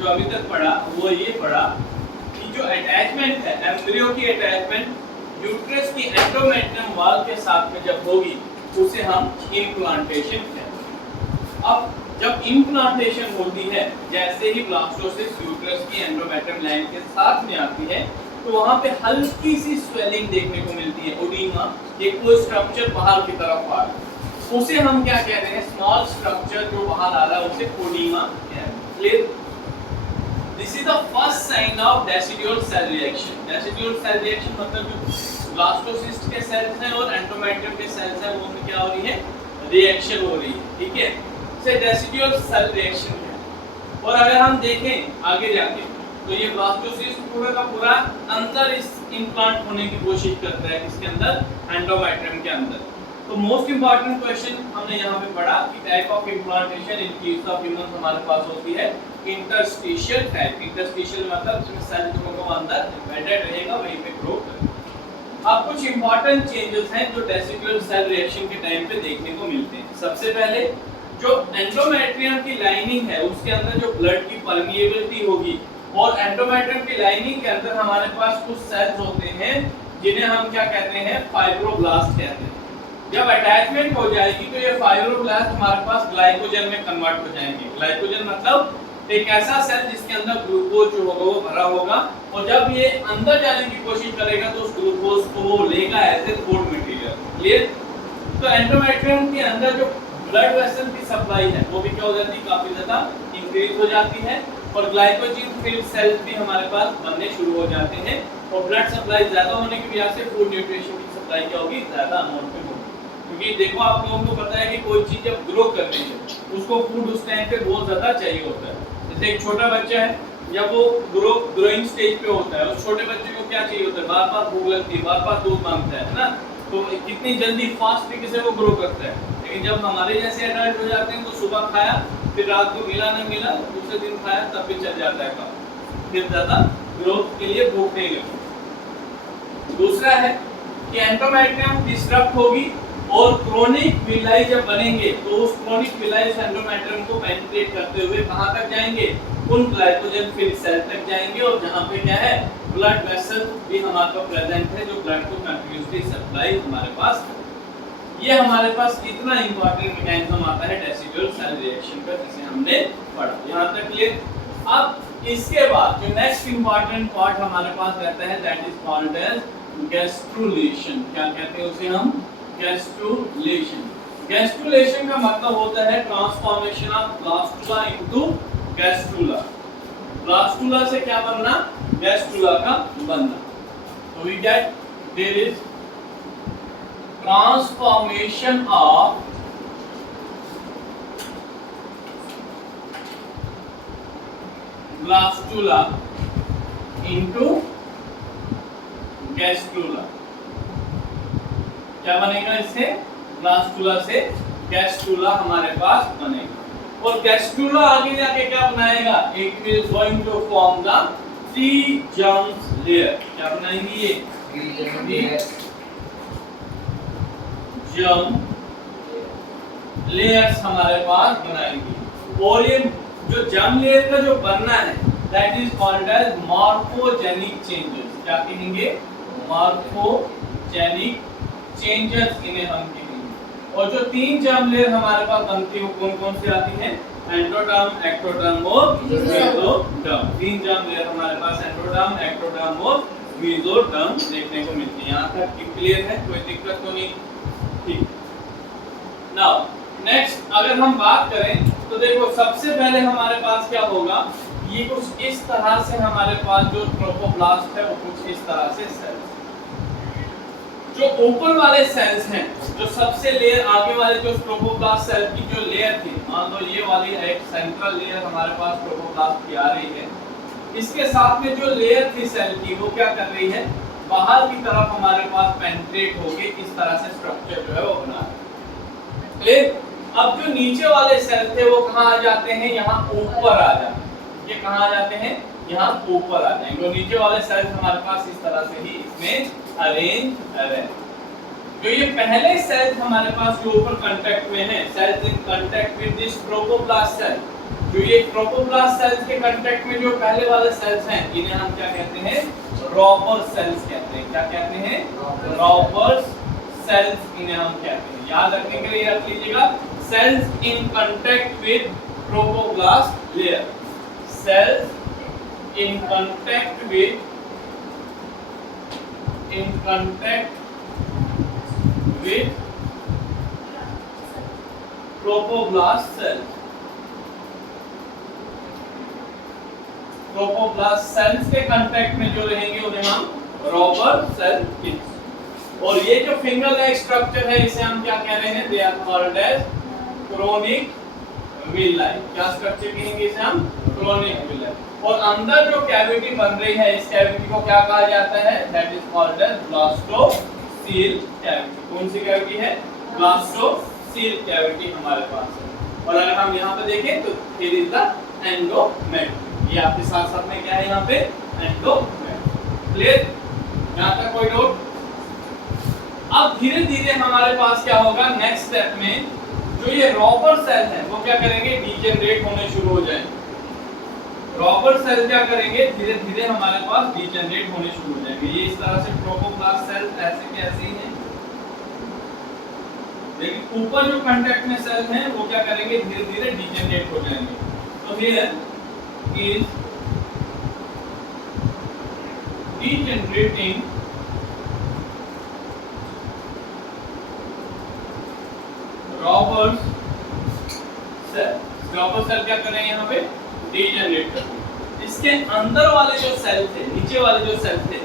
जो अभी तक पढ़ा वो ये पढ़ा कि जो अटैचमेंट है एम्ब्रियो की अटैचमेंट यूट्रस की एंडोमेट्रियम वॉल के साथ में जब होगी उसे हम इम्प्लांटेशन कहते हैं। अब जब इम्प्लांटेशन होती है, जैसे ही ब्लास्टोसिस यूट्रस की एंडोमेट्रियम लाइन के साथ में आती है तो वहां पे हल्की सी स्वेलिंग देखने को मिलती है, ओडीमा, एक कोई स्ट्रक्चर बाहर की तरफ आ रहा है, उसे हम क्या कहते हैं, स्मॉल स्ट्रक्चर जो बाहर आ रहा है उसे ओडीमा कहते हैं। Clear? This is the first sign of decidual cell reaction. Decidual cell reaction मतलब जो ब्लास्टोसिस्ट के सेल्स हैं और एंडोमेट्रियम के सेल्स हैं वो में क्या हो रही है, रिएक्शन हो रही है, ठीक है, से डेसिडुअल सेल रिएक्शन है। और अगर हम देखें आगे जाके तो ये ब्लास्टोसिस्ट पूरा का पूरा अंदर इस इम्प्लांट होने की कोशिश करता है, किसके अंदर, एंडोमेट्रियम के अंदर। तो मोस्ट इंपॉर्टेंट क्वेश्चन हमने यहाँ पे पढ़ा कि type of implantation in case of human हमारे पास होती है इंटरस्टिशियल टाइप। इंटरस्टिशियल मतलब जिसमें सेल जो होगा अंदर एम्बेडेड रहेगा, वहीं पे ग्रो करेगा। अब कुछ इंपॉर्टेंट चेंजेस हैं जो डेसिडुअल सेल रिएक्शन के टाइम पे देखने को मिलते हैं। सबसे पहले जो एंडोमेट्रियम की लाइनिंग है उसके अंदर जो ब्लड की परमिएबिलिटी होगी, और एंडोमेट्रियम की लाइनिंग के अंदर हमारे पास कुछ सेल्स होते हैं जिन्हें हम क्या कहते हैं, फाइब्रोब्लास्ट कहते हैं। जब अटैचमेंट हो जाएगी तो ये फाइब्रोब्लास्ट हमारे पास ग्लाइकोजन में कन्वर्ट हो जाएंगे। ग्लाइकोजन मतलब एक ऐसा सेल जिसके अंदर ग्लूकोज जो होगा वो भरा होगा, और जब ये अंदर जाने की कोशिश करेगा तो उस ग्लूकोज को वो लेगा as a food material. Clear? तो एंडोमेट्रियम के अंदर जो ब्लड वेसल की सप्लाई है वो भी क्या हो जाती है, काफी ज्यादा इंक्रीज हो जाती है, और ग्लाइकोजन फिल्ड सेल्स भी हमारे पास बनने शुरू हो जाते हैं, और ब्लड सप्लाई ज्यादा होने की वजह से फूड न्यूट्रिशन की सप्लाई क्या होगी, ज्यादा अमाउंट में होगी। क्योंकि देखो आप लोगों को पता है कि कोई चीज जब ग्रो करती है उसको फूड उस टाइम पे बहुत ज्यादा चाहिए होता है। जैसे एक छोटा बच्चा है, जब वो ग्रोइंग स्टेज पे होता है, उस छोटे बच्चे को क्या चाहिए होता है, बार बार भूख लगती है, बार बार दूध मांगता है ना, तो कितनी जल्दी फास्ट तरीके से वो ग्रो करता है। लेकिन जब हमारे जैसे एडल्ट हो जाते हैं तो सुबह खाया, फिर रात को मिला न मिला, दूसरे दिन खाया, तब भी चल जाता है काम, फिर ज्यादा ग्रोथ के लिए भूख नहीं लगती। दूसरा है कि एंडोमेट्रियम डिस्टर्ब होगी, और क्रोनिक विलाई जब बनेंगे तो उस क्रोनिक विलाई एंडोमेट्रियम को पेनिट्रेट करते हुए कहां तक जाएंगे, उन ग्लाइकोजन फिल्ड सेल तक जाएंगे, और जहां पे क्या है, ब्लड वेसल भी हमारे पास प्रेजेंट है जो ब्लड को कंटिन्यूअसली सप्लाई हमारे पास। ये हमारे पास कितना इंपॉर्टेंट मैकेनिज्म आता है डेसिडुअल सेल रिएक्शन का, जिसे हमने पढ़ा। यहां तक क्लियर? अब इसके बाद जो नेक्स्ट इंपॉर्टेंट पार्ट हमारे पास रहता है that is called as gastrulation. क्या कहते हैं उसे हम, गैस्ट्रुलेशन। गैस्ट्रुलेशन का मतलब होता है transformation of blastula into gastrula. Blastula से क्या बनना, गैस्ट्रुला का बनना। तो we get there is transformation of blastula into gastrula. क्या बनेगा इससे, ब्लास्टुला से गैस्ट्रुला हमारे पास बनेगा, और गैस्ट्रुला आगे जाके क्या बनाएगा, it is going to form the 3 germ layer. क्या बनाएंगी ये, 3 जर्म लेयर्स हमारे पास बनाएंगी, और ये जो जर्म लेयर का जो बनना है that is called as morphogenic changes. क्या कहेंगे, मॉर्फोजेनिक चेंजेस इन्हें हम कहेंगे। और जो 3 जर्म लेयर हमारे पास बनती है वो कौन कौन सी आती हैं, एंडोडर्म, एक्टोडर्म और मेसोडर्म। 3 जर्म लेयर हमारे पास एंडोडर्म, एक्टोडर्म और मेसोडर्म देखने को मिलती है। यहाँ तक क्लियर है, कोई दिक्कत तो नहीं, ठीक। नाउ नेक्स्ट अगर हम बात करें तो देखो सबसे पहले हमारे पास क्या होगा, ये कुछ इस तरह से हमारे पास जो ट्रोपोब्लास्ट है वो कुछ इस तरह से सेल्स, जो ऊपर वाले सेल्स हैं, जो सबसे लेयर आगे वाले जो ट्रोपोब्लास्ट सेल की जो लेयर थी, मान लो ये वाली एक सेंट्रल लेयर हमारे पास ट्रोपोब्लास्ट की आ रही है, इसके साथ में जो लेयर थी सेल की वो क्या कर रही है, बाहर की तरफ हमारे पास पेनिट्रेट होके इस तरह से स्ट्रक्चर जो है वो बना रही है। अब जो नीचे वाले सेल थे वो कहाँ आ जाते हैं, यहाँ ऊपर आ जाते हैं। ये कहाँ आ जाते हैं, यहाँ ऊपर आ जाएंगे। और नीचे वाले सेल्स हमारे पास इस तरह से ही इसमें अरेंज है। जो ये पहले सेल्स हमारे पास जो ऊपर कांटेक्ट में है, cells in contact with this trophoblast cell, जो ये ट्रोपोब्लास्ट सेल्स के कांटेक्ट में जो पहले वाले सेल्स हैं इन्हें हम क्या कहते हैं, रॉपर सेल्स कहते हैं। क्या कहते हैं, रॉपर सेल्स इन्हें हम कहते हैं। याद रखने के लिए रख लीजिएगा, cells in contact with trophoblast layer, cells in contact with trophoblast cells. Trophoblast cells के कांटेक्ट में जो रहेंगे उन्हें हम रॉपर सेल कहते हैं। और ये जो फिंगर लेग स्ट्रक्चर है इसे हम क्या कह रहे हैं, they are called as chronic villi. क्या स्ट्रक्चर कहेंगे इसे हम, क्रोनिक विलाई। और अंदर जो कैविटी बन रही है इस कैविटी को क्या कहा जाता है, that is called as blastocoel cavity. कौन सी कैविटी है, ब्लास्टोसील कैविटी हमारे पास है। और अगर हम यहाँ पे देखें तो हियर इज द एंडोमेट्रियम। ये आपके साथ साथ में क्या है यहाँ पे, एंडोमेट्रियम। क्लियर, यहाँ तक कोई डाउट? अब धीरे धीरे हमारे पास क्या होगा, नेक्स्ट स्टेप में जो ये रॉपर सेल है वो क्या करेंगे, डीजेनरेट होने शुरू हो जाएंगे। रॉपर सेल क्या करेंगे, धीरे धीरे हमारे पास डीजेनरेट होने शुरू हो जाएंगे। ये इस तरह से ट्रोपोब्लास्ट सेल ऐसे के ऐसे ही हैं, लेकिन ऊपर जो कांटेक्ट में सेल हैं वो क्या करेंगे, धीरे धीरे डीजेनरेट हो जाएंगे। तो here is degenerating Rauber cell. Rauber cell क्या कर रहे हैं यहाँ पे, डीजेनरेट कर रहे हैं। इसके अंदर वाले जो सेल थे, नीचे वाले जो सेल थे,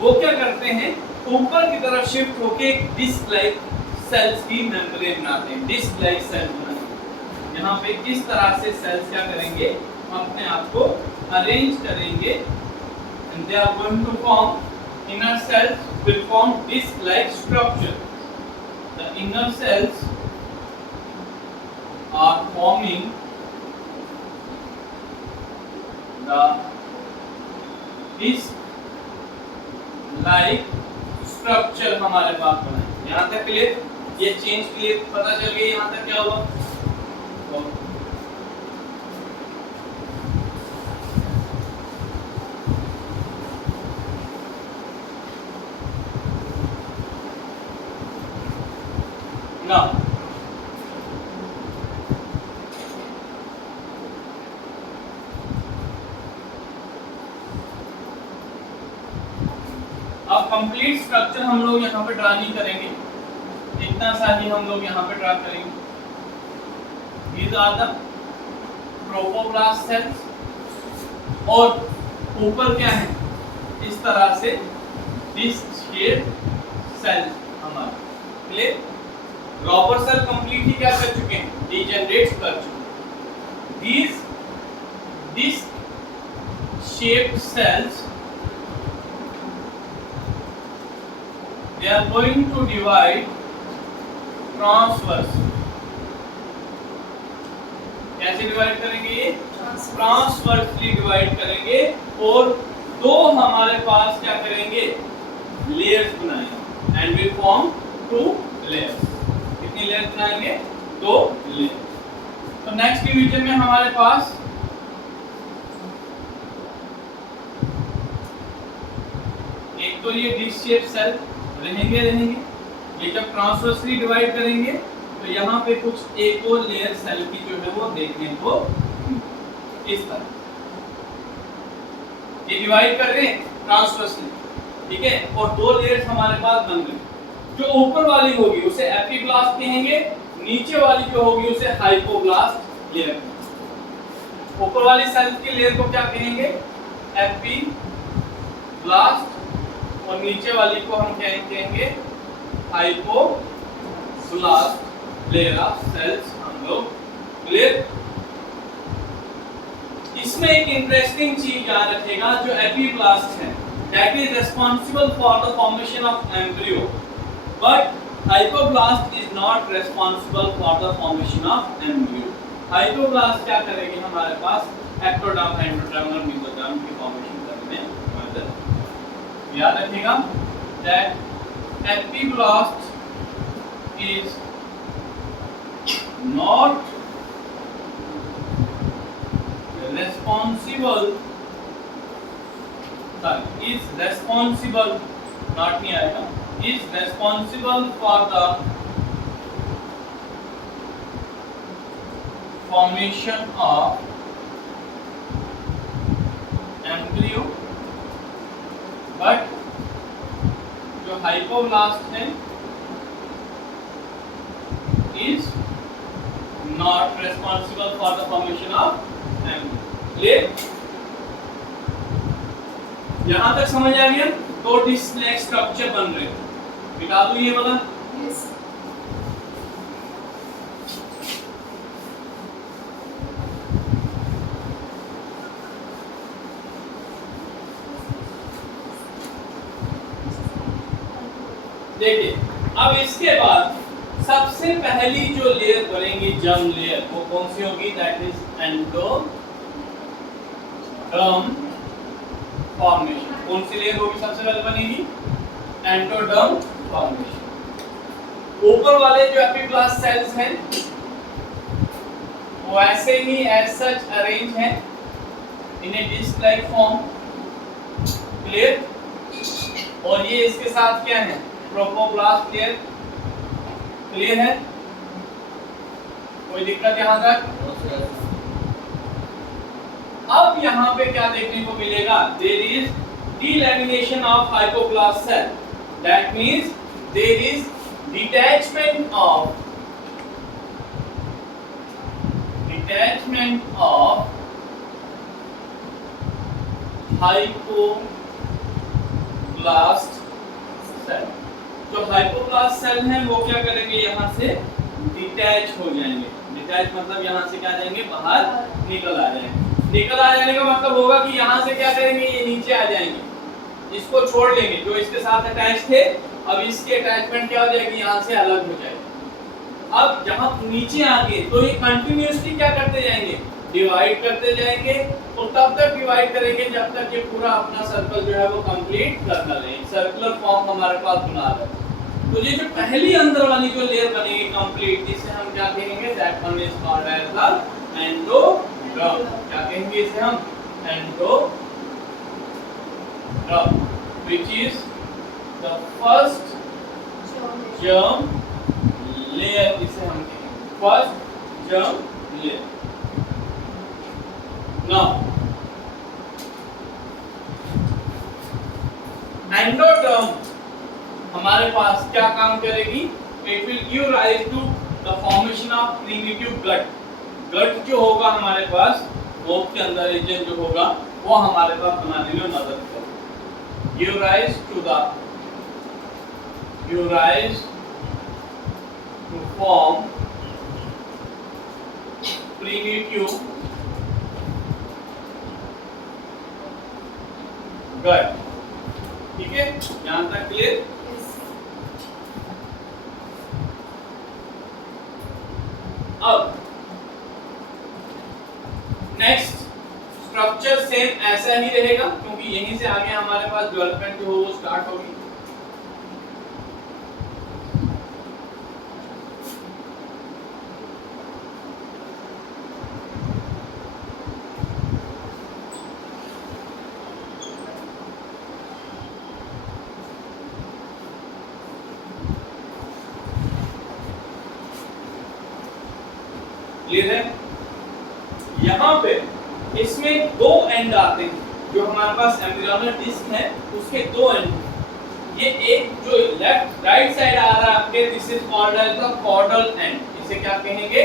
वो क्या करते हैं, ऊपर की तरफ शिफ्ट होके एक डिस्क लाइक सेल्स की मेम्ब्रेन बनाते हैं, डिस्क लाइक सेल बनाते हैं। यहाँ पे किस तरह से सेल्स क्या करेंगे, अपने आप को अरेंज करेंगे, and they are going to form, inner cells will form disc like structure. The inner cells are forming the disc like structure हमारे पास बना है। यहाँ तक क्लियर, ये चेंज क्लियर पता चल गई, यहाँ तक क्या हुआ। अब कंप्लीट स्ट्रक्चर हम लोग यहाँ पे ड्रा नहीं करेंगे, इतना सा ही हम लोग यहाँ पे ड्रा करेंगे। These are the trophoblast cells और ऊपर क्या है, इस तरह से डिस्क शेप सेल हमारा। क्लियर, रॉपर सेल कंप्लीट ही क्या कर चुके हैं, डीजेनरेट कर चुके। These disc shaped cells, they are going to divide transverse। कैसे डिवाइड करेंगे, ये ट्रांसवर्सली डिवाइड करेंगे और दो हमारे पास क्या करेंगे, लेयर्स बनाएंगे, and will form two layers. कितनी लेयर्स बनाएंगे, दो लेयर। तो नेक्स्ट डिवीजन में हमारे पास एक तो ये डिस्क शेप सेल रहेंगे। ये जब ट्रांसवर्सली डिवाइड करेंगे तो यहाँ पे कुछ एक और लेयर सेल की जो है वो देखने को इस तरह ये डिवाइड कर रहे हैं ट्रांसवर्सली, ठीक है। और दो लेयर्स हमारे पास बन गए। जो ऊपर वाली होगी उसे एपिब्लास्ट कहेंगे, नीचे वाली जो होगी उसे हाइपोब्लास्ट लेयर। ऊपर वाली सेल की लेयर को क्या कहेंगे, एपिब्लास्ट, और नीचे वाली को हम कहेंगे हाइपोब्लास्ट लेयर ऑफ सेल्स हम लोग। क्लियर, इसमें एक इंटरेस्टिंग चीज याद रखेगा, जो एपिब्लास्ट है that is responsible for the formation of embryo, but hypoblast is not responsible for the formation of embryo. Hypoblast क्या करेगी, हमारे पास एक्टोडर्म, एंडोडर्म और मेसोडर्म की फॉर्मेशन करने में मदद। याद रखिएगा that epiblast is not responsible is responsible not नहीं आएगा is responsible for the formation of embryo but जो hypoblast है is not responsible for the formation of embryo. Clear? यहां तक समझ आ गया? तो डिस्क स्ट्रक्चर बन रहे मिटा दो ये वाला। Yes. देखिए अब इसके बाद सबसे पहली जो लेयर बनेगी जर्म लेयर वो कौन सी होगी? That is endoderm formation. कौन सी लेयर होगी सबसे पहले बनेगी? Endoderm formation. ऊपर वाले जो एपिब्लास्ट सेल्स हैं वो ऐसे ही एज सच अरेंज हैं इन ए डिस्क लाइक फॉर्म। क्लियर? और ये इसके साथ क्या है? Trophoblast layer. क्लियर है? कोई दिक्कत यहां तक? अब यहां पे क्या देखने को मिलेगा? There is delaminination of hypoblast cell. That means there is detachment of hypoblast cell. जो hypoblast cell हैं वो क्या करेंगे? यहाँ से डिटैच हो जाएंगे। डिटैच मतलब यहाँ से क्या जाएंगे? बाहर निकल आ जाएंगे। निकल आ जाने का मतलब होगा कि यहाँ से क्या करेंगे? ये नीचे आ जाएंगे, इसको छोड़ लेंगे। जो इसके साथ अटैच थे अब इसकी अटैचमेंट क्या हो जाएगी? यहाँ से अलग हो जाएगी। अब जहाँ नीचे आ गए तो ये कंटिन्यूअसली क्या करते जाएंगे? डिवाइड करते जाएंगे और तब तक डिवाइड करेंगे जब तक ये पूरा अपना सर्कल जो है वो कंप्लीट करता रहे। सर्कुलर फॉर्म हमारे पास बना रहा है। तो ये जो पहली अंदर वाली जो लेयर बनेगी कंप्लीट, जिसे हम क्या कहेंगे? That one is called as the endoderm. क्या कहेंगे इसे हम? Endoderm, which is the first germ layer। इसे हम कहेंगे first germ layer। Now endoderm हमारे पास क्या काम करेगी? It will give rise to the formation of primitive gut. Gut जो होगा हमारे पास बोथ के अंदर रीजन जो होगा वो हमारे पास बनाने में मदद करेगा। Give rise to form primitive gut. ठीक है, यहां तक क्लियर? अब नेक्स्ट स्ट्रक्चर सेम ऐसा ही रहेगा क्योंकि यहीं से आगे हमारे पास डेवलपमेंट जो हो वो स्टार्ट होगी। क्लियर है? यहाँ पे इसमें दो एंड आते हैं। जो हमारे पास एम्ब्रियोनल डिस्क है उसके दो एंड। ये एक जो लेफ्ट राइट साइड आ रहा है आपके, this is called as the caudal end. इसे क्या कहेंगे?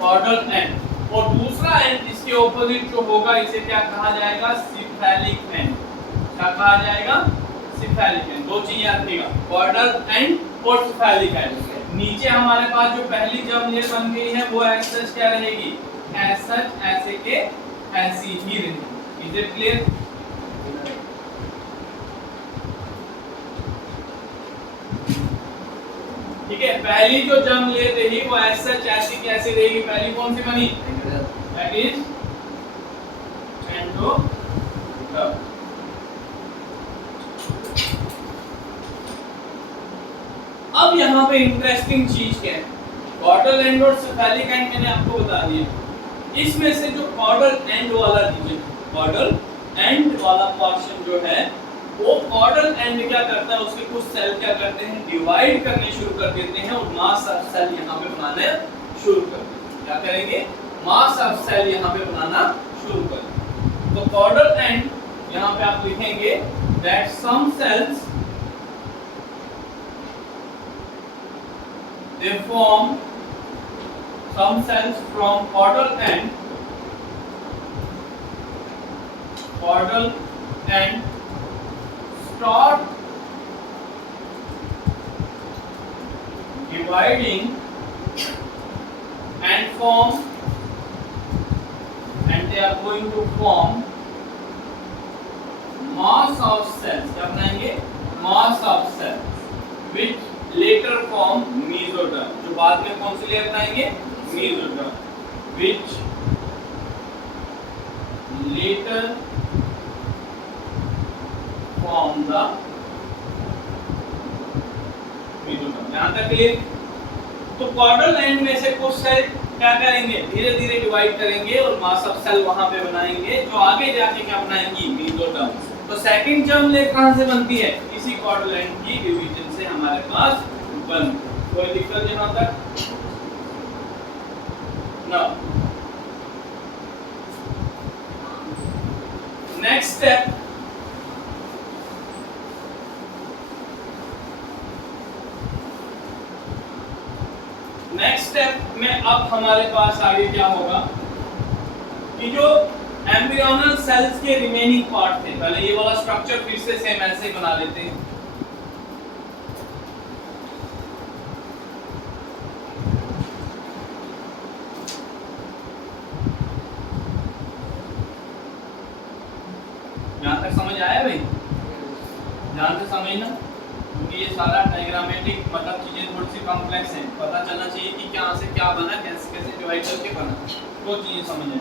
Caudal end. और दूसरा एंड इसके ऑपोजिट जो होगा इसे क्या कहा जाएगा? Cephalic and. क्या कहा जाएगा? Cephalic and. दो चीजें रखिएगा, कॉर्डल एंड और सिफेलिक एंड। नीचे हमारे पास जो पहली जर्म लेयर बन गई है वो एज सच क्या रहेगी? एज सच ऐसे के ऐसी ही रहेगी। Is it clear? ठीक है, पहली जो जर्म लेयर रही वो एज सच ऐसी की ऐसी रहेगी। पहली कौन सी बनी? That is endoderm. अब यहाँ पे इंटरेस्टिंग चीज क्या है? कॉर्डल एंड और सिफेलिक एंड मैंने आपको बता दिया। इसमें से जो कॉर्डल एंड वाला रीजन, कॉर्डल एंड वाला पोर्शन जो है, वो कॉर्डल एंड क्या करता है, उसके कुछ सेल क्या करते हैं, डिवाइड करने शुरू कर देते हैं और मास ऑफ सेल यहाँ पे बनाने शुरू कर देते हैं। क्या करेंगे, मास ऑफ सेल यहाँ पे बनाना शुरू कर देंगे। तो कॉर्डल एंड यहाँ पे आप लिखेंगे that some cells they form some cells from caudal end start dividing and form, and they are going to form mass of cells। क्या बनाएंगे, mass of cells which later form mesoderm, जो बाद में कौन सी लेयर बनाएंगे, mesoderm, which later form the mesoderm। यहाँ तक clear. तो कॉर्डल एंड में से कुछ सेल क्या करेंगे, धीरे धीरे डिवाइड करेंगे और मास ऑफ सेल वहां पे बनाएंगे, जो आगे जाके क्या बनाएंगी, mesoderm। तो सेकंड जर्म लेयर कहां से बनती है, इसी कॉर्डल एंड की डिवीजन से हमारे पास बन। कोई दिक्कत यहां तक ना। नेक्स्ट स्टेप, में अब हमारे पास आगे क्या होगा कि जो एम्ब्रियोनल सेल्स के रिमेनिंग पार्ट थे, पहले ये वाला स्ट्रक्चर फिर से सेम ऐसे ही बना लेते हैं। यहां तक समझ आया भाई, ध्यान से समझना, क्योंकि ये सारा डायग्रामेटिक मतलब चीजें थोड़ी सी कॉम्प्लेक्स हैं, पता चलना चाहिए कि कहां से क्या बना, कैसे कैसे डिवाइड करके बना, तो चीजें समझ आए।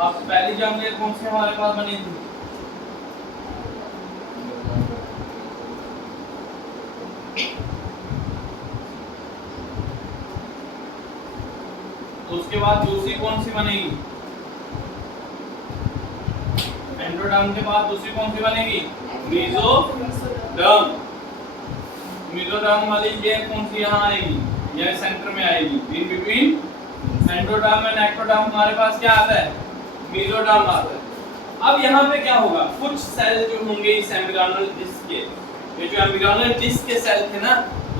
अब पहली जर्म लेयर कौन सी हमारे पास बनी थी, उसके बाद दूसरी कौन सी बनेगी, एंडोडर्म के बाद दूसरी कौन सी बनेगी, मेसोडर्म। मेसोडर्म वाली ये कौन सी यहाँ आएगी, ये सेंटर में आएगी, in between endoderm and ectoderm हमारे पास क्या आता है, मेसोडर्म आता है। अब यहाँ पे क्या होगा, कुछ सेल जो होंगे इस एम्ब्रियोनल डिस्क के, ये जो एम्ब्रियोनल डिस्क के सेल थे ना,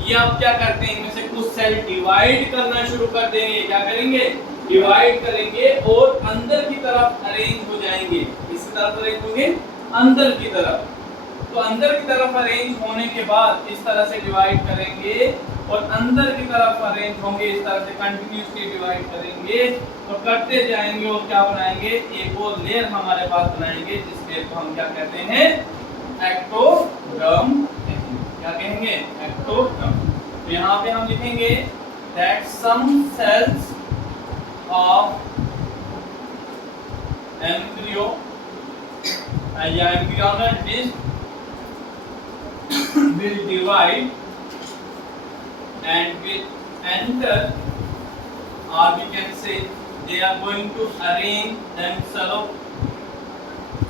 ये अब क्या करते हैं, इनमें से कुछ सेल डिवाइड करना शुरू कर देंगे, क्या करेंगे, डिवाइड करेंगे और अंदर की तरफ अरेंज हो जाएंगे। इस तरफ अरेंज होंगे, अंदर की तरफ। तो अंदर की तरफ अरेंज होने के बाद इस तरह से डिवाइड करेंगे और अंदर की तरफ अरेंज होंगे, इस तरह से कंटिन्यूअसली डिवाइड करेंगे और करते जाएंगे और क्या बनाएंगे, एक और लेयर हमारे पास बनाएंगे, जिस लेयर को हम क्या कहते हैं, एक्टोडर्म। क्या कहेंगे, एक्टोडर्म। तो यहाँ पे हम लिखेंगे that some cells of embryo या embryonal disc will divide and will enter, or we can say they are going to arrange themselves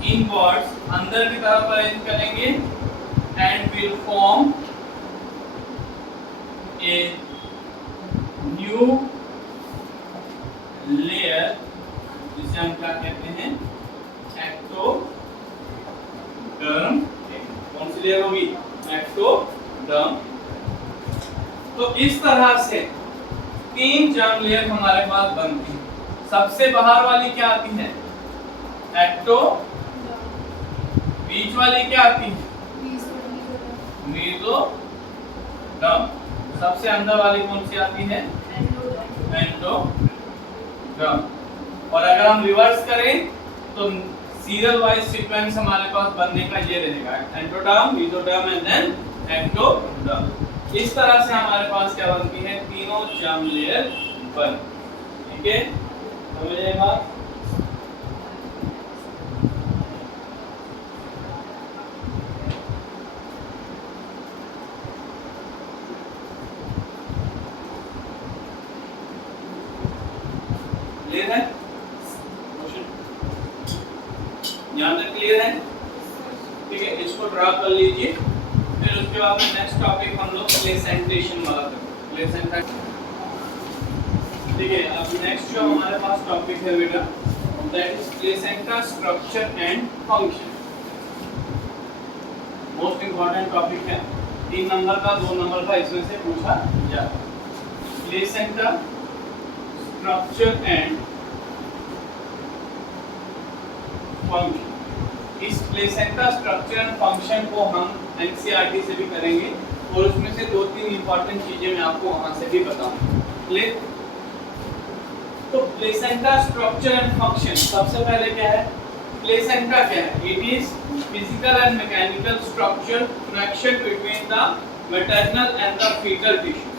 inwards, अंदर की तरफ अरेंज करेंगे and will form a new layer, जिसे हम क्या कहते हैं, एक्टोडर्म। कौन सी लेयर होगी, एक्टोडर्म। तो इस तरह से 3 जर्म लेयर हमारे पास बनती है। सबसे बाहर वाली क्या आती है, एक्टो, बीच वाली क्या आती है, मेसोडर्म, सबसे अंदर वाली कौन सी आती है, एंडोडर्म। और अगर हम रिवर्स करें तो सीरियल वाइज सीक्वेंस हमारे पास बनने का ये रहेगा, endoderm, mesoderm and then ectoderm. इस तरह से हमारे पास क्या बनती है, तीनों जर्म लेयर बन। ठीक है, समझ आए बात। यहाँ तक क्लियर है? ठीक है, इसको ड्रा कर लीजिए। फिर उसके बाद नेक्स्ट टॉपिक हम लोग प्लेसेंटेशन वाला करेंगे। प्लेसेंटा, ठीक है। अब नेक्स्ट जो हमारे पास टॉपिक है बेटा, that is placenta structure and function. Most important topic है, 3 नंबर का 2 नंबर का इसमें से पूछा जाता है। Placenta structure and function. इस प्लेसेंटा स्ट्रक्चर एंड फंक्शन को हम एनसीईआरटी से भी करेंगे और उसमें से 2-3 इंपॉर्टेंट चीजें मैं आपको वहां से भी बताऊंगा। क्लियर? तो प्लेसेंटा स्ट्रक्चर एंड फंक्शन, सबसे पहले क्या है? प्लेसेंटा क्या है? It is physical and mechanical structure connection between the maternal and the foetal tissue.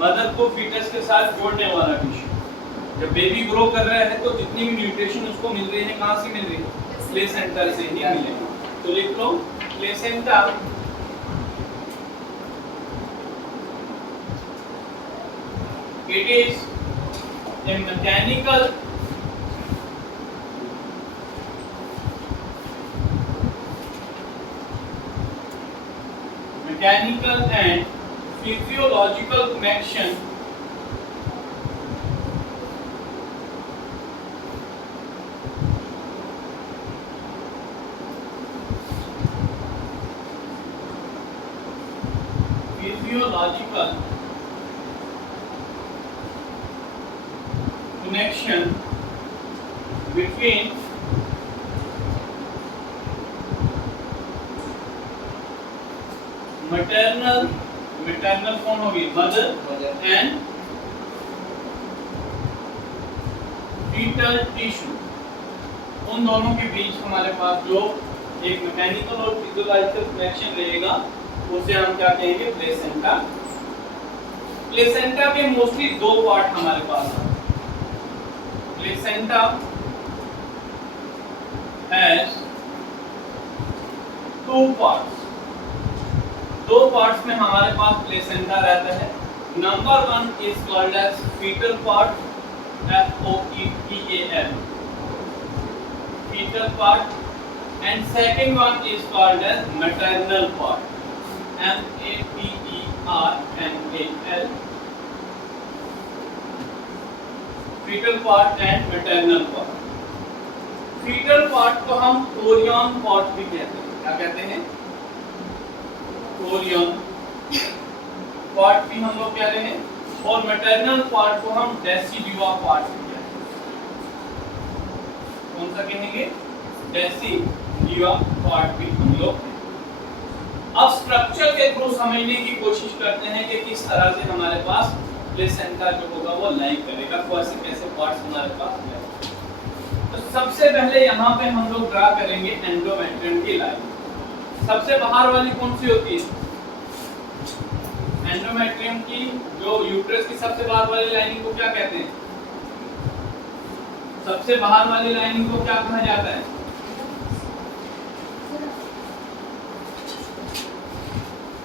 Mother को फीटस के साथ जोड़ने वाला टिश्यू। जब बेबी ग्रो कर रहा है तो जितनी भी न्यूट्रिशन उसको मिल रही है, कहां से मिल रही है? प्लेसेंटा से ही मिलेगा। तो लिख लो, placenta it is a mechanical and physiological connection between maternal कौन होगी? Mother and foetal tissue. उन दोनों के बीच हमारे पास जो एक मैकेनिकल और फिजियोलॉजिकल कनेक्शन रहेगा उसे हम क्या कहेंगे? प्लेसेंटा। प्लेसेंटा के मोस्टली 2 पार्ट हमारे पास हैं। Placenta has 2 parts. 2 पार्ट्स में हमारे पास प्लेसेंटा रहता है। Number 1 is called as foetal part, FOETAL, foetal part, and second one is called as maternal part, MATERNAL, fetal part and maternal part। fetal part को हम Korean part भी कहते हैं। क्या कहते हैं? कोरियन part भी हम लोग कह रहे हैं, और मैटरनल पार्ट को हम डेसिडुआ पार्ट कहते हैं। कौन सा कहेंगे? डेसिडुआ पार्ट भी हम लोग। अब स्ट्रक्चर के थ्रू समझने की कोशिश करते हैं कि किस तरह से हमारे पास प्लेसेंटा जो होगा वो लाइन करेगा, कैसे कैसे पार्ट्स हमारे पास हैं। तो सबसे पहले यहाँ पे हम लोग ड्रा करेंगे एंडोमेट्रियम की लाइन। सबसे बाहर वाली कौन सी होती है? एंडोमेट्रियम की जो यूट्रस की सबसे बाहर वाली लाइनिंग को क्या कहते हैं? सबसे बाहर वाली लाइनिंग को क्या कहा जाता है?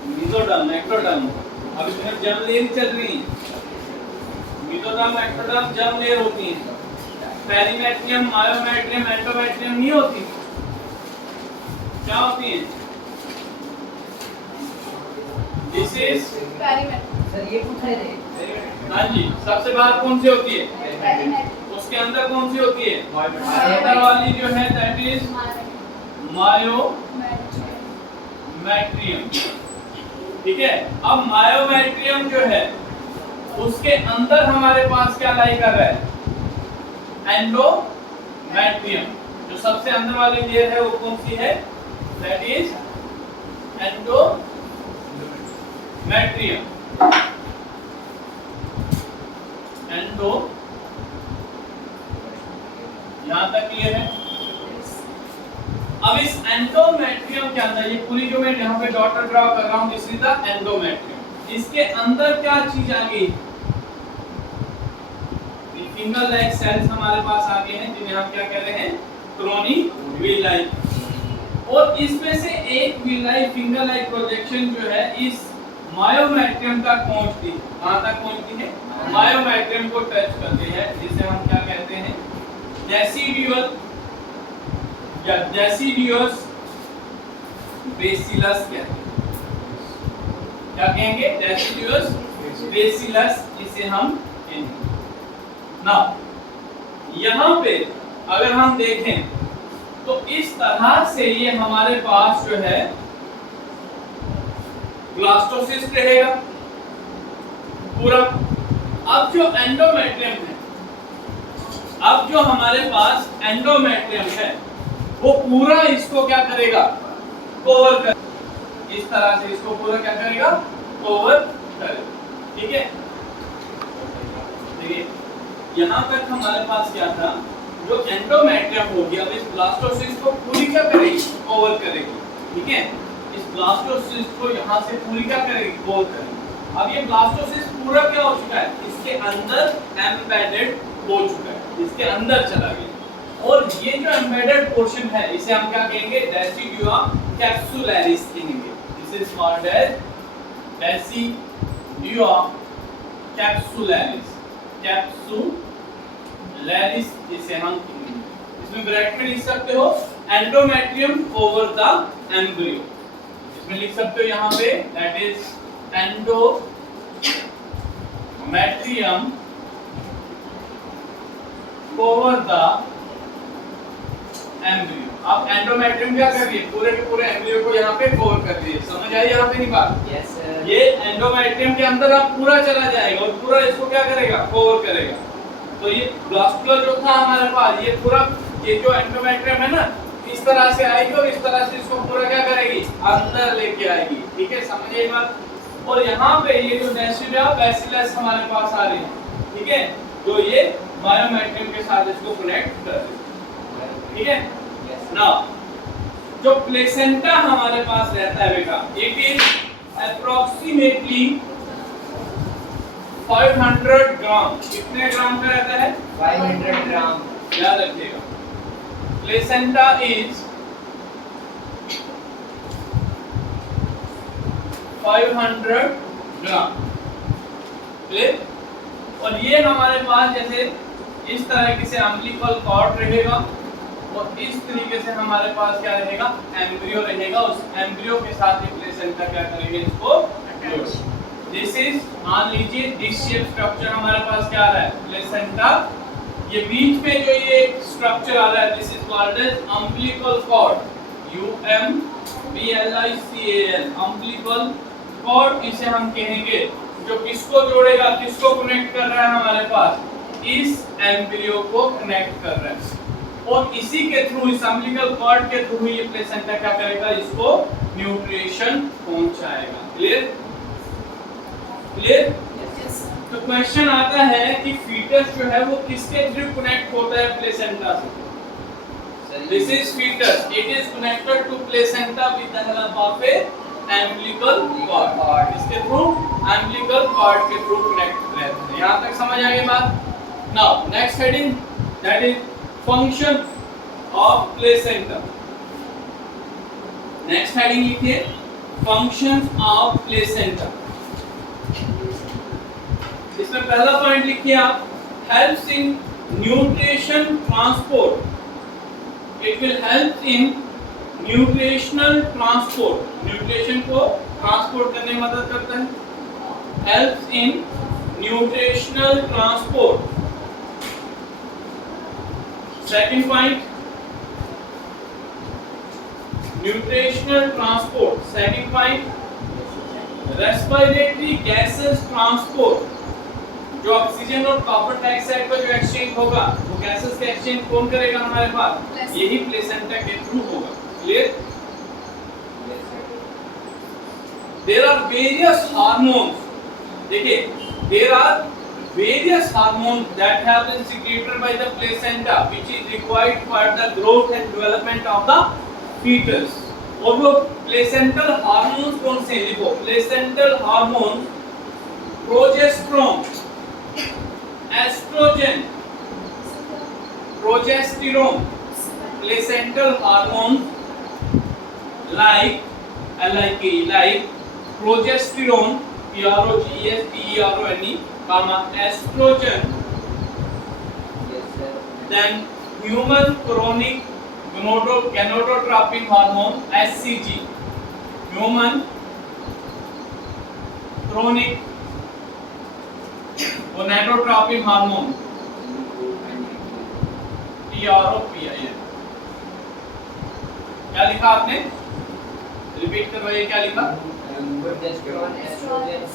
Mesoderm, ectoderm. अब इसमें जर्म लेयर चल रही है। मेसोडर्म, एक्टोडर्म जर्म लेयर होती है। पेरीमेट्रियम, मायोमेट्रियम, एंडोमेट्रियम नहीं होती। क्या होती है? This is perimetrium. सर ये पूछ रहे थे। हाँ जी, सबसे बाहर कौन सी होती है? पेरीमेट्रियम। उसके अंदर कौन सी होती है? अंदर वाली जो है दैट इज मायोमेट्रियम। ठीक है। अब मायोमेट्रियम जो है उसके अंदर हमारे पास क्या लाई कर रहा है? एंडोमेट्रियम। जो सबसे अंदर वाली लेयर है वो कौन सी है? That is endometrium. एंडो, यहां तक क्लियर है? अब इस एंडोमेट्रियम के अंदर ये पूरी जो मैं यहाँ पे डॉट ड्रा कर रहा हूँ, दिस इज द एंडोमेट्रियम। इसके अंदर क्या चीज आ गई? फिंगर लाइक सेल्स हमारे पास आ गए हैं, जिन्हें हम क्या कह रहे हैं? क्रोनिविलाई। और इसमें से एक विलाई फिंगर लाइक प्रोजेक्शन जो है इस मायोमेट्रियम तक पहुंचती है। कहां तक पहुंचती है? मायोमेट्रियम को टच करती है, जिसे हम क्या कहते हैं? डेसिडुअल या डेसिडुअस बेसिलस कहते हैं। क्या कहेंगे? डेसिडुअस बेसिलस, इसे हम कहेंगे ना। यहाँ पे अगर हम देखें तो इस तरह से ये हमारे पास जो है ब्लास्टोसिस्ट रहेगा पूरा। अब जो एंडोमेट्रियम है, अब जो हमारे पास एंडोमेट्रियम है वो पूरा इसको क्या करेगा? कवर कर, इस तरह से इसको पूरा क्या करेगा? कवर करेगा। ठीक है, देखिए यहाँ तक हमारे पास क्या था, जो एंडोमेट्रियम होगी अब इस ब्लास्टोसिस्ट को पूरी क्या करेगी? कवर करेगी। ठीक है, इस ब्लास्टोसिस्ट को यहाँ से पूरी क्या करेगी? कवर करेगी। अब ये ब्लास्टोसिस्ट पूरा क्या हो चुका है? इसके अंदर एम्बेडेड हो चुका है, इसके अंदर चला गया। और ये जो एम्बेडेड पोर्शन है इसे हम क्या कहेंगे? डेसिडुआ कैप्सुलैरिस कहेंगे। This is called as decidua capsularis. Capsularis इसे हम कहेंगे। इसमें ब्रैकेट में लिख सकते हो एंडोमेट्रियम ओवर द एम्ब्रियो। इसमें लिख सकते हो यहाँ पे that is endometrium over the embryo. अब एंडोमेट्रियम क्या कर रही है? पूरे के पूरे एम्ब्रियो को यहाँ पे कवर कर रही है। समझ आई यहाँ पे नहीं बात? Yes sir. ये एंडोमेट्रियम के अंदर अब पूरा चला जाएगा और पूरा इसको क्या करेगा? कवर करेगा। तो ये ब्लास्टुला जो था हमारे पास, ये पूरा ये जो एंडोमेट्रियम है ना, इस तरह से आएगी और इस तरह से इसको पूरा क्या करेगी? अंदर लेके आएगी। ठीक है, समझ आई बात? और यहाँ पे ये जो डेसिडुआ बेसिलस हमारे पास आ रही है, ठीक है, तो ये मायोमेट्रियम के साथ इसको कनेक्ट कर देगी। ठीक है ना। जो प्लेसेंटा हमारे पास रहता है बेटा, इट इज अप्रोक्सीमेटली 500 ग्राम। कितने ग्राम का रहता है? 500 ग्राम। याद रखिएगा, प्लेसेंटा इज 500 ग्राम। क्लियर? और ये हमारे पास जैसे इस तरह से अम्बिलिकल कॉर्ड रहेगा और इस तरीके से हमारे पास क्या रहेगा? एम्ब्रियो रहेगा। उस एम्ब्रियो के साथ ये प्लेसेंटा क्या करेंगे? इसको अटैच। दिस इज, मान लीजिए डिश शेप स्ट्रक्चर हमारे पास क्या आ रहा है? प्लेसेंटा। ये बीच में जो ये स्ट्रक्चर आ रहा है, this is called as umbilical cord. UMBLICAL, umbilical cord इसे हम कहेंगे। जो किसको जोड़ेगा? किसको कनेक्ट कर रहा है हमारे पास? इस एम्ब्रियो को कनेक्ट कर रहा है। और इसी के थ्रू, इस अम्बिलिकल कॉर्ड के थ्रू ये प्लेसेंटा क्या करेगा? इसको न्यूट्रिशन पहुंचाएगा। क्लियर? क्लियर? तो क्वेश्चन आता है कि फीटस जो है वो किसके थ्रू कनेक्ट होता है प्लेसेंटा से? This is foetus, it is connected to placenta with the help of a umbilical cord. इसके थ्रू अम्बिलिकल कॉर्ड के थ्रू कनेक्ट रहते हैं। यहां तक समझ आ गई बात? Now next heading, that is function of placenta. Next heading लिखिए फंक्शंस ऑफ प्लेसेंटा। इसमें पहला पॉइंट लिखिए आप, helps in nutrition transport. It will help in nutritional transport. Nutrition को ट्रांसपोर्ट करने में मदद करता है। Helps in nutritional transport. Second point, nutritional transport. Second point, respiratory gases transport. जो ऑक्सीजन और कार्बन डाइऑक्साइड का जो एक्सचेंज होगा, वो गैसेस का एक्सचेंज कौन करेगा हमारे पास? यही प्लेसेंटा के थ्रू होगा। Clear? There are various hormones. देखिए, there are various hormones that have been secreted by the placenta which is required for the growth and development of the fetus। और वो placental hormones कौन से? लिखो, placental hormones progesterone, oestrogen, progesterone, placental hormones like progesterone, PROGESTERONE, estrogen, then human chorionic gonadotropin hormone HCG, human chronic gonadotropin hormone TROPIN। क्या लिखा आपने? Repeat करवाइए, क्या लिखा?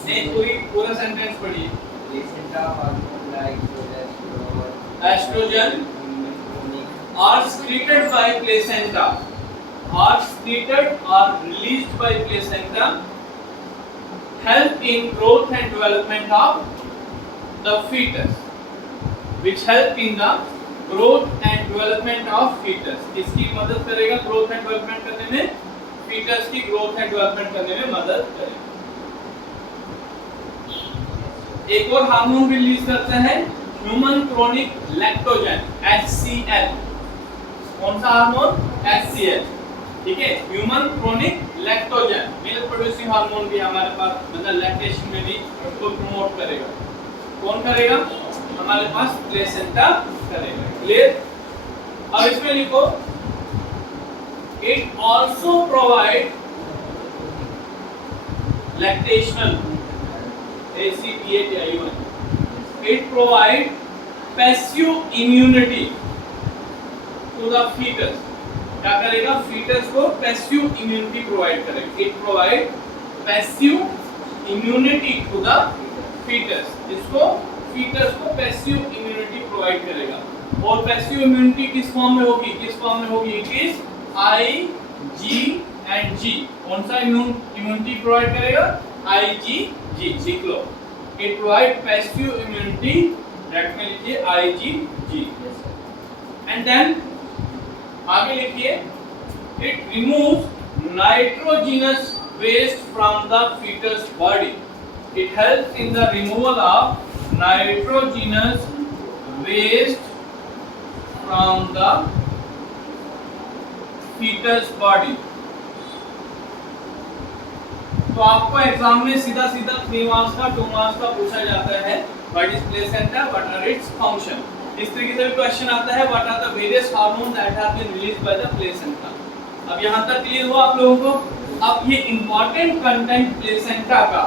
नहीं, पूरा सेंटेंस पढ़िए। Oestrogen are secreted by placenta, are secreted or released by placenta, help in growth and development of the fetus, which help in the growth and development of fetus। किसकी मदद करेगा ग्रोथ एंड डेवलपमेंट करने में? fetus की growth and development करने में मदद करेगा। एक और हार्मोन भी रिलीज करता है ह्यूमन क्रोनिक लैक्टोजन HCL। कौन सा हार्मोन? HCL, ठीक है। Human chronic lactogen milk producing hormone भी हमारे पास, मतलब लैक्टेशन में भी उसको प्रमोट करेगा। कौन करेगा? हमारे पास प्लेसेंटा करेगा। क्लियर? अब इसमें लिखो it also provide lactational ACTATION, it provide passive immunity to the foetus. क्या करेगा? फीटस को पैसिव इम्यूनिटी प्रोवाइड करेगा। It provide passive immunity to the foetus. इसको फीटस को पैसिव इम्यूनिटी प्रोवाइड करेगा। और पैसिव इम्यूनिटी किस फॉर्म में होगी? किस फॉर्म में होगी? It is IgG। कौन सा इम्यूनिटी प्रोवाइड करेगा? IgG। लिख लो, it provide passive immunity, bracket में लिखिए IgG। एंड देन आगे लिखिए it removes nitrogenous waste from the foetus body. It helps in the removal of nitrogenous waste from the foetus body. तो आपको exam में सीधा 3 मार्क्स का 2 मार्क्स का पूछा जाता है what is placenta, what are its function. इस तरीके से भी क्वेश्चन आता है what are the various hormone that have been released by the placenta. अब यहां तक क्लियर हुआ आप लोगों को? अब ये इंपॉर्टेंट कंटेंट प्लेसेंटा का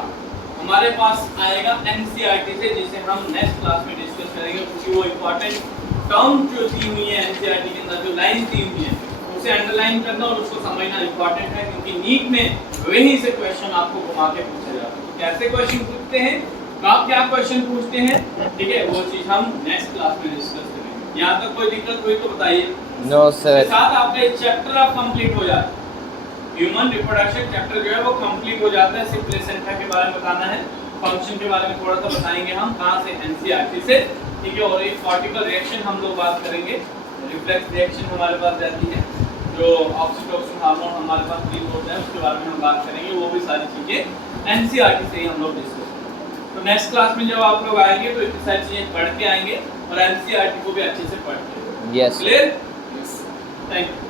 हमारे पास आएगा NCERT से, जिसे हम नेक्स्ट क्लास में डिस्कस करेंगे, क्योंकि वो इंपॉर्टेंट टर्म जो दी हुई है NCERT के अंदर, जो लाइन दी हुई है, उसे अंडरलाइन करना और उसको समझना इंपॉर्टेंट है, क्योंकि नीट में वहीं से क्वेश्चन आपको घुमा के पूछे जाते हैं। तो कैसे क्वेश्चन पूछते हैं, आप क्या क्वेश्चन पूछते हैं, ठीक है, वो चीज हम नेक्स्ट क्लास में डिस्कस करेंगे। यहाँ तक कोई दिक्कत हुई तो बताइए। No sir. साथ आपका चैप्टर अब कंप्लीट हो जाता है। ह्यूमन रिप्रोडक्शन चैप्टर जो है वो कंप्लीट हो जाता है। सिर्फ प्लेसेंटा के बारे में बताना है, फंक्शन के बारे में थोड़ा सा बताएंगे हम, कहाँ से? NCERT से, ठीक है। और एक कॉर्टिकल रिएक्शन हम लोग बात करेंगे, रिफ्लेक्स रिएक्शन हमारे पास रहती है, जो ऑक्सीटोसिन हार्मोन हमारे पास रिलीज होता है, उसके बारे में हम बात करेंगे। वो भी सारी चीजें NCERT से ही हम लोग डिस्कस करेंगे। तो नेक्स्ट क्लास में जब आप लोग आएंगे तो इतनी सारी चीजें पढ़ के आएंगे और NCERT को भी अच्छे से पढ़ के। यस। क्लियर? Thank you.